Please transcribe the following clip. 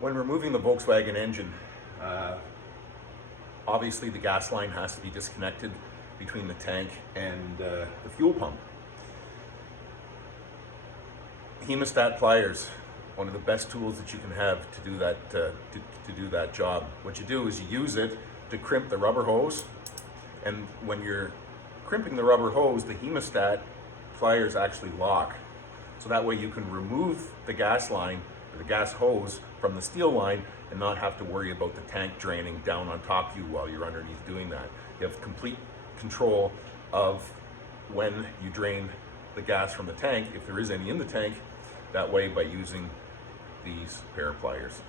When removing the Volkswagen engine, obviously the gas line has to be disconnected between the tank and the fuel pump. Hemostat pliers, one of the best tools that you can have to do that to do that job. What you do is you use it to crimp the rubber hose, and when you're crimping the rubber hose, the hemostat pliers actually lock. So that way you can remove the gas line, or the gas hose, from the steel line and not have to worry about the tank draining down on top of you while you're underneath doing that. You have complete control of when you drain the gas from the tank, if there is any in the tank, that way by using these pair of pliers.